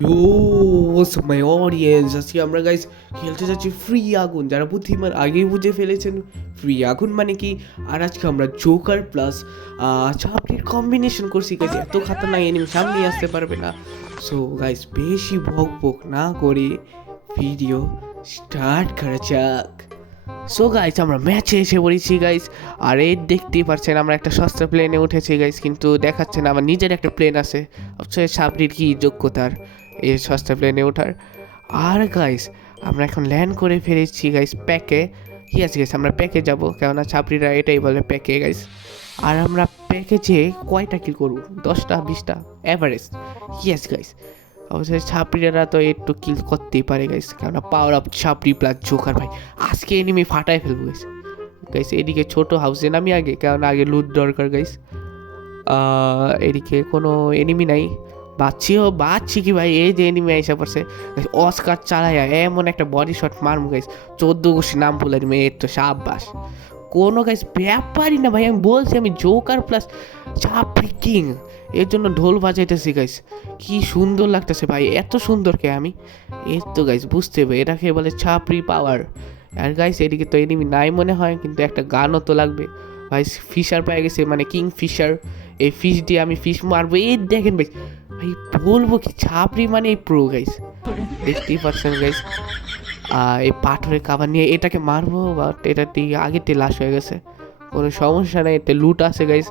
মাই audience, আজকে আমরা guys খেলতে যাচ্ছি ফ্রি আগুন। যারা বুদ্ধিমান আগেই বুঝে ফেলেছেন ফ্রি আগুন মানে কি। আর আজকে আমরা জোকার প্লাস চাপড়ির কম্বিনেশন করছি গাইস। এত খাতারনাক এনিমি সামনে আসতে পারবে না। সো গাইস বেশি বক না করে ভিডিও স্টার্ট করা যাক। সো গাইস আমরা ম্যাচে এসে পড়েছি গাইস। আর এই দেখতেই পাচ্ছেন আমরা একটা সস্তা প্লেনে উঠেছি গাইস, কিন্তু দেখাচ্ছে না আমার নিজের একটা প্লেন আছে। অবশ্যই সাবরির কি যোগ্যতার এই সস্তা প্লেনে ওঠার। আর গাইস আমরা এখন ল্যান্ড করে ফেলেছি গাইস প্যাকে। ইয়েস গাইস আমরা প্যাকে যাবো, কেননা ছাপড়িরা এটাই বলে প্যাকে গাইস। আর আমরা প্যাকে যেয়ে কয়টা কিল করবো? 10টা 20টা অ্যাভারেজ। ইয়েস গাইস অবশ্যই ছাপড়িরা তো একটু কিল করতেই পারে গাইস, কেননা পাওয়ার অফ ছাপড়ি প্লাস জোকার ভাই। আজকে এনিমি ফাটায় ফেলবো গাইস। গাইস এদিকে ছোট হাউসে নামি আগে, কেননা আগে লুট দরকার গাইস। এদিকে কোনো এনিমি নাই। বাঁচছি কি ভাই, এই যে এনিমি আইসা পড়ছে। অস্কার চালাইয়া এমন একটা বডি শট মারমু গাইস, 14 গোষ্ঠী নাম ভুলে দিবে। এর তো সাব্বাস, কোনো গাইস ব্যাপারই না ভাই। আমি বলছি আমি জোকার প্লাস চাপড়ি কিং, এর জন্য ঢোল বাজাইতেছি গাইস। কি সুন্দর লাগতেছে ভাই, এত সুন্দর কে আমি। এই তো গাইস বুঝতে হবে এটাকে বলে ছাপড়ি পাওয়ার। আর গাইস এদিকে তো এনিমি নাই মনে হয়, কিন্তু একটা গানও তো লাগবে ভাই। ফিশার পেয়ে গেছে, মানে কিং ফিশার। এই ফিশ দিয়ে আমি ফিশ মারবো। এই দেখেন ভাই, ভাই বলবো কি ছাপড়ি মানে এই প্রো গাইস। দেখতেই পাচ্ছেন গাইস। এই পাথরের কাভার নিয়ে এটাকে মারবো, বাট এটা দিয়ে আগেরটি লাশ হয়ে গেছে। কোনো সমস্যা নেই, এতে লুট আছে গাইস।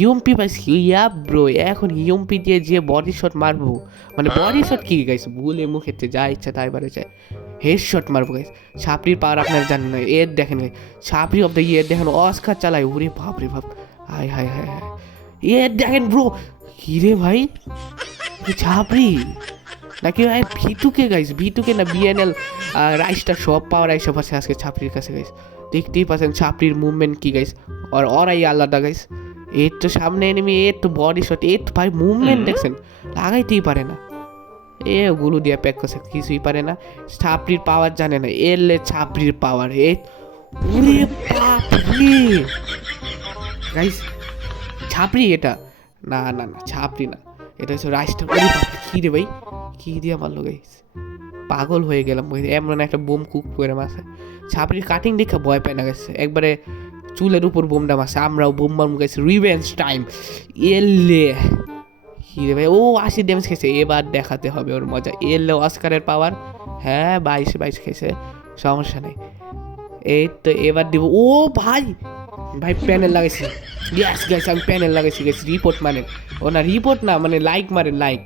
ইউএমপি পাইছি, ইয়া ব্রো। এখন ইউএমপি দিয়ে যে বডি শট মারবো, মানে বডি শট কি গাইস, ভুলে মুখেতে যা ইচ্ছা তাই বারে যায়। হেড শট মারবো গাইস। ছাপড়ির পাওয়ার আপনারা জানেন না। এর দেখেন গাইস, ছাপড়ি অফ দ্য ইয়ার দেখেন, অস্কার চালায়। ওরে বাপ রে বাপ, হাই হাই হাই হাই। এর দেখেন ব্রো, কি রে ভাই, ছাপড়ি নাকি ভাই ভিটুকে গাইস, ভিটুকে না বিএনএল রাইসটা সব পাওয়ার আইসা পাচ্ছে আজকে ছাপড়ির কাছে গাইস। দেখতেই পাচ্ছেন ছাপড়ির মুভমেন্ট কি গাইস, আর ওরাই আলাদা গাইস। এর তো সামনে এনিমি, এর তো বডি শট, এর তো ভাই মুভমেন্ট দেখছেন, লাগাইতেই পারে না। এ গুলো দিয়ে প্যাক করছে, কিছুই পারে না। ছাপড়ির পাওয়ার জানে না, এলে ছাপড়ির পাওয়ার। এ ওরে বাপ রে গাইস, ছাপড়ি এটা? না না না, ছাপড়ি না, এটা হচ্ছে রাইসটা। ওরে বাপ, কি রে ভাই, কি দিয়ে মারলো গাইস, পাগল হয়ে গেলাম। এমন একটা বোম কুক করে মাসে। ছাপড়ির কাটিং দেখে ভয় পায় না গেছে, একবারে চুলের উপর বোমটা মাসে। আমরাও বোম মারমু গেছে, রিভেঞ্জ টাইম। এলে কি রে ভাই, ও 80 ড্যামেজ খেয়েছে। এবার দেখাতে হবে ওর মজা। এলে অস্কারের পাওয়ার। হ্যাঁ 22 খেয়েছে, সমস্যা নেই। এই তো এবার দিব। ও ভাই, ভাই প্যানেল লাগাইছি। গ্যাস গ্যাস আমি প্যানেল লাগাইছি গ্যাস। রিপোর্ট মানে, ও না রিপোর্ট না, মানে লাইক মারেন লাইক।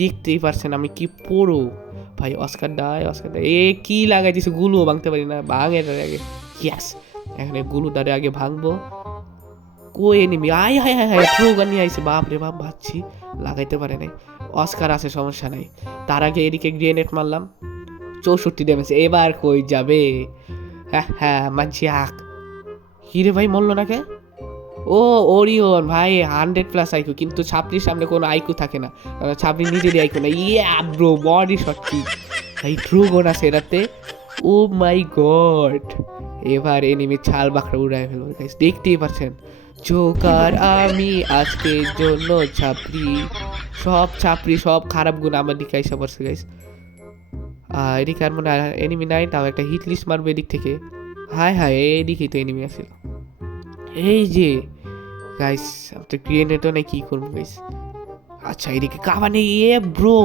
দেখতেই পারছেন আমি কি পড়ো ভাই। অস্কার দায়, অস্কার দায়। এ কি লাগাই দিছে, গুলুও ভাঙতে পারি না, ভাঙে আগে। গ্যাস, এখানে গুলু দাঁড়ে আগে ভাঙবো। কই এনিমি, আয় হায় হায় হায়, থ্রোগান নিয়ে আইছে। বাপ রে বাপ, ভাবছি লাগাইতে পারে নাই। অস্কার আছে, সমস্যা নাই। তার আগে এদিকে গ্রেনেড মারলাম, 64 ড্যামেজ। এবার কই যাবে? হ্যাঁ হ্যাঁ মানছি আক। কি রে ভাই মরলো না কে? ও ওরিয়ন ভাই 100+ আইকু, কিন্তু ছাপড়ির সামনে কোনো আইকু থাকে না, কারণ ছাপড়ি নিজেরই আইকু না। ইয়া ব্রো, বডি শট কি ভাই, ট্রুগন আছে এটাতে। ও মাই গড, এবার এনিমি ছাল বাকড়া উড়ায় ফেলবো গাইস। দেখতেই পাচ্ছেন জোকার আমি আজকের জন্য ছাপড়ি। সব ছাপড়ি, সব খারাপ গুণ আমার দিকে আইসা পড়ছে গাইস। এদিকে আর মনে হয় এনিমি নাই, তাও একটা হিট লিস্ট মারবো এদিক থেকে। হায় হায়, এদিকেই তো এনিমি আছে। এই যে গাইস আপনি গ্রেনেডও নাই, কি করবো গাইস। আচ্ছা এদিকে কাভানে, এ ব্রো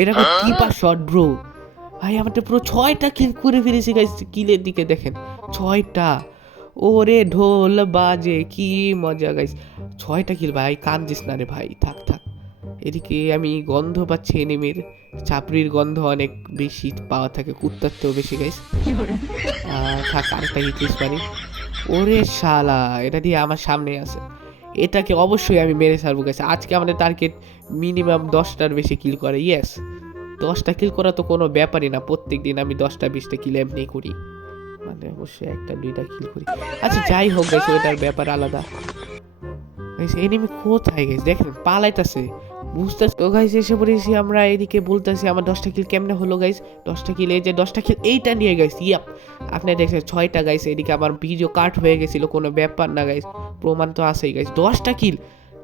এরকম কি পাস শট ব্রো। ভাই আমাদের পুরো 6টা কিল করে ফেলেছি গাইস। কিলের দিকে দেখেন 6টা। ওরে ঢোল বাজে, কি মজা গাইস। 6টা কিল ভাই, কান্দিস না রে ভাই, থাক থাক। এদিকে আমি গন্ধ পাচ্ছি এনিমির, চাপড়ির গন্ধ অনেক বেশি পাওয়া থাকে, কুত্তার থেকেও বেশি গাইস। থাক, আরেকটা হিটলিস মারি। ওরে শালা, এটা দিয়ে আমার সামনে আছে, এটাকে অবশ্যই আমি মেরে ছাড়বো গেছে। আজকে আমাদের টার্গেট মিনিমাম 10টার বেশি কিল করে। ইয়েস, 10টা কিল করা তো কোনো ব্যাপারই না। প্রত্যেক দিন আমি 10টা 20টা কিল এমনি করি, মানে অবশ্যই 1টা 2টা কিল করি। আচ্ছা যাই হোক গেছে, ওটার ব্যাপার আলাদা। এনিমি কোথায় গেছে দেখেন, পালাইতেছে, বুঝতেছি তো গাইস। এসে পড়েছি আমরা, এদিকে বলতেছি আমার 10টা কিল কেমনে হলো গাইস। 10টা কিল, এই যে 10টা কিল এইটা নিয়ে গাইস। ইয়াপ, আপনি দেখছেন 6টা গাইস। এদিকে আমার ভিডিও কাট হয়ে গেছিল, কোনো ব্যাপার না গাইস, প্রমাণ তো আছেই গাইস। 10টা কিল,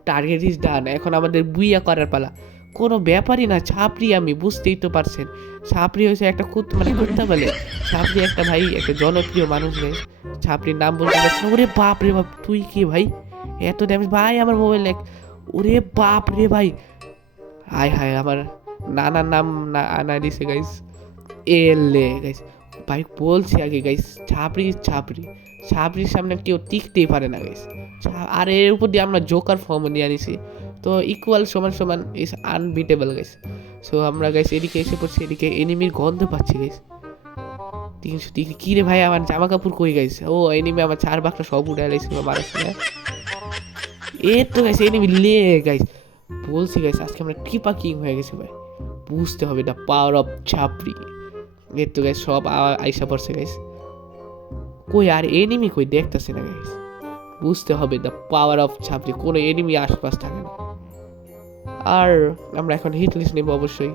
টার্গেট ইজ ডান। এখন আমাদের বুইয়া করার পালা। কোনো ব্যাপারই না, ছাপড়ি আমি, বুঝতেই তো পারছেন। ছাপড়ি হয়েছে একটা মানে কুত্তা বলে, ছাপড়ি একটা ভাই একটা জনপ্রিয় মানুষ গাইস। ছাপড়ির নাম বলতে পারছি না। ওরে বাপ রে বাপ, তুই কি ভাই এত ড্যামেজ ভাই আমার মোবাইল এক, ওরে বাপ রে ভাই, হায় হায় আমার নানার নাম না আনা দিছে গাইস, এলে গাইস ভাই বলছি আগে গাইস, ছাপড়ির সামনে কেউ টিকতেই পারে না গাইস। আর এর উপর দিয়ে আমরা জোকার ফর্ম নিয়ে আনিছি, তো ইকুয়াল সমান সমান ইজ আনবিটেবল গাইস। সো আমরা গাইস এদিকে এসে পড়ছি, এদিকে এনিমির গন্ধ পাচ্ছি গাইস। 300 ডিগ্রি কি রে ভাই, আমার জামা কাপড় কই গাইস? ও এনিমি আমার 4 বাক্স সব উঠে আলাইছিল মারাস না। এ তো গাইস এনিমি লে গাইস, বলছি গাইস আজকে আমরা টিপা কিং হয়ে গেছি ভাই, বুঝতে হবে দ্য পাওয়ার অফ ছাপড়ি। এর তো গাইস সব আইসা পড়ছে গাইস, কই আর এনিমি কই দেখতেছে না গাইস, বুঝতে হবে দ্য পাওয়ার অফ ছাপড়ি, কোনো এনিমি আশপাশ থাকে না। আর আমরা এখন হিট লিস্ট নেব অবশ্যই,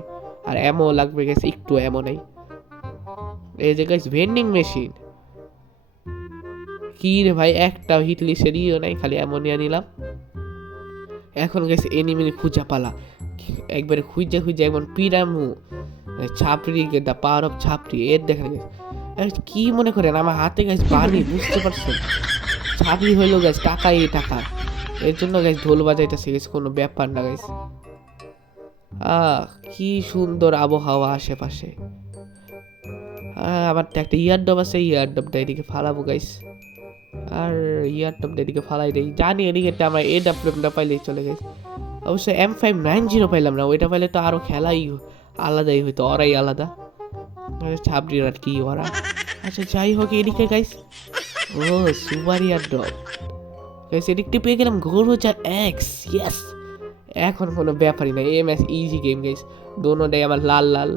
আর এমও লাগবে গাইস, একটু এমও নাই। এই যে গাইস ভেন্ডিং মেশিন, কি রে ভাই একটা হিট লিস্টের ইও নাই, খালি অ্যামোনিয়া নিলাম। এখন গেছে এনিমি খুঁজা পালা, একবারে খুঁজে একবার পিরামু ছাপড়ি, দ্য পাওয়ার অফ ছাপড়ি। এর দেখেন গেছে কি মনে করেন আমার হাতে গেছে বানি, বুঝতে পারছেন? ছাপড়ি হইলো গেছে টাকাই টাকা, এর জন্য গেছে ঢোল বাজাইতেছে গেছে, কোনো ব্যাপার না গেছে। কি সুন্দর আবহাওয়া আশেপাশে। আমার তো একটা ইয়ারডব আছে, ইয়ারডবটা এদিকে ফালাবো গাইস, আর ইয়ারডবটা এদিকে ফালাই দেই। জানি এদিকে আমার এডাব্লিউএমটা পাইলেই চলে গেছে। অবশ্য M590 পাইলাম না, ওইটা পাইলে তো আরো খেলাই আলাদাই হইতো, ওরাই আলাদা, ছাপড়ির আর কি ওরা। আচ্ছা যাই হোক এদিকে গাইস, ও সুপার ইয়ারডব গাইস, এদিকটি পেয়ে গেলাম গরুজা এক্স, ইয়েস। এখন কোনো ব্যাপারই না, MS ইজি গেম গাইস, দোনোটাই আমার লাল লাল,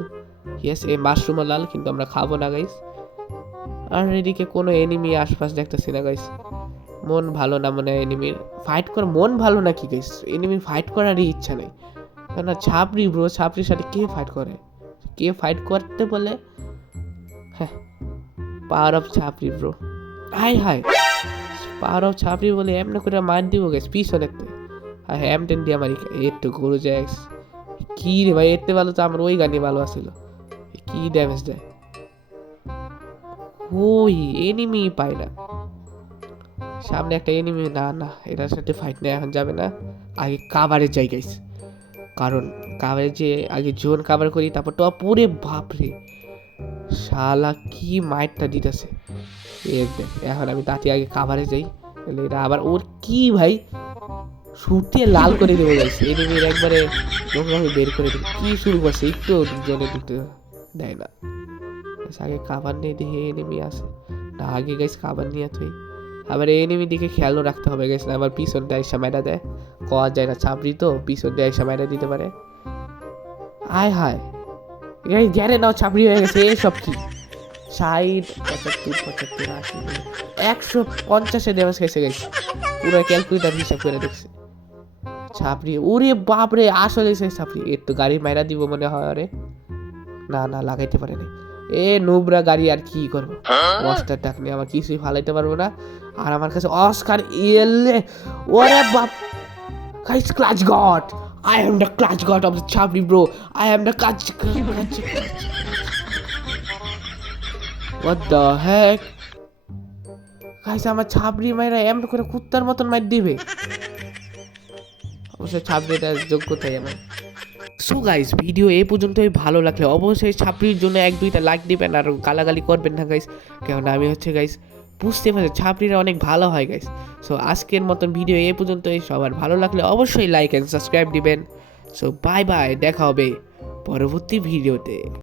ইয়েস। এই মাশরুমও লাল, কিন্তু আমরা খাবো না গাইস। আর এদিকে কোনো এনিমি আশপাশ দেখতেছি না গাইস, মন ভালো না, মানে এনিমির ফাইট করার মন ভালো না কি গাইস, এনিমির ফাইট করারই ইচ্ছা নেই। কেন ছাপড়ি ব্রো, ছাপড়ির সাথে কে ফাইট করে, কে ফাইট করতে বলে? হ্যাঁ পাওয়ার অফ ছাপড়ি bro, hi hi power of ছাপড়ি বলে এমনি করে মার দিব গাইস পিছনেতে। হ্যাঁ M10 দিয়ে আমার এর তো গরু যায়, কি রে ভাই এতে ভালো তো আমার ওই গানই ভালো আছিল, কি ড্যামেজ দেয়। ওই এনিমি পায় না, সামনে একটা এনিমি, না না এটার সাথে ফাইট নেই, এখন যাবে না, আগে কাভারে যাই গাইস, কারণ কাভারে যে আগে জোন কাভার করি তারপর তো পুরে বাপরে শালা কি মাইটটা দিতেছে। এখন আমি তাতে আগে কাভারে যাই, এটা আবার ওর কি ভাই শুটিয়ে লাল করে দেবো গাইস, এনিমির একবারে আমি বের করে দেবো, কি শুরু করছে একটু জনে দিতে দেয় না। আগে কাভার নিয়ে দেখে এনিমি আসে না, আগে গাইস কাভার নিয়ে তুই আবার এনিমি দিকে খেয়ালও রাখতে হবে গেছে, আবার পিছন দিয়ে এসে মেরা দেয়, কওয়া যায় না ছাপড়ি তো, পিছন দিয়ে এসে মেরা দিতে পারে। আয় হায় গ্যারে নাও, ছাপড়ি হয়ে গেছে। এসব কি 60 75 75 80 150 ড্যামেজ খেয়েছে গেছে, পুরো ক্যালকুলেটার হিসাব করে দেখছে ছাপড়ি। ওরে বাপরে আসলে সে ছাপড়ি, এর তো গাড়ি মাইরা দিব মনে হয়। আরে না না লাগাইতে পারে না, এ নোবরা গাড়ি আর কি করবো, অস্কার ডাক নিয়ে আমার কিছুই ফালাইতে পারবো না। আর আমার কাছে অস্কার এলে, ওরে বাপ guys clutch god, I am the clutch god of the ছাপড়ি bro, I am the clutch what the heck guys, আমার ছাপড়ি মাইরা এমন করে কুত্তার মতন মার দিবে, অবশ্য ছাপড়িটা যোগ্যতাই আমার। সো গাইস ভিডিও এই পর্যন্তই, ভালো লাগলে অবশ্যই ছাপড়ির জন্য 1-2টা লাইক দিবেন, আর গালাগালি করবেন না গাইস, কারণ আমি হচ্ছে গাইস বুঝতে পারছি ছাপড়িরা অনেক ভালো হয় গাইস। সো আজকের মতন ভিডিও এই পর্যন্তই, সবার ভালো লাগলে অবশ্যই লাইক অ্যান্ড সাবস্ক্রাইব দিবেন। সো বাই বাই, দেখা হবে পরবর্তী ভিডিওতে।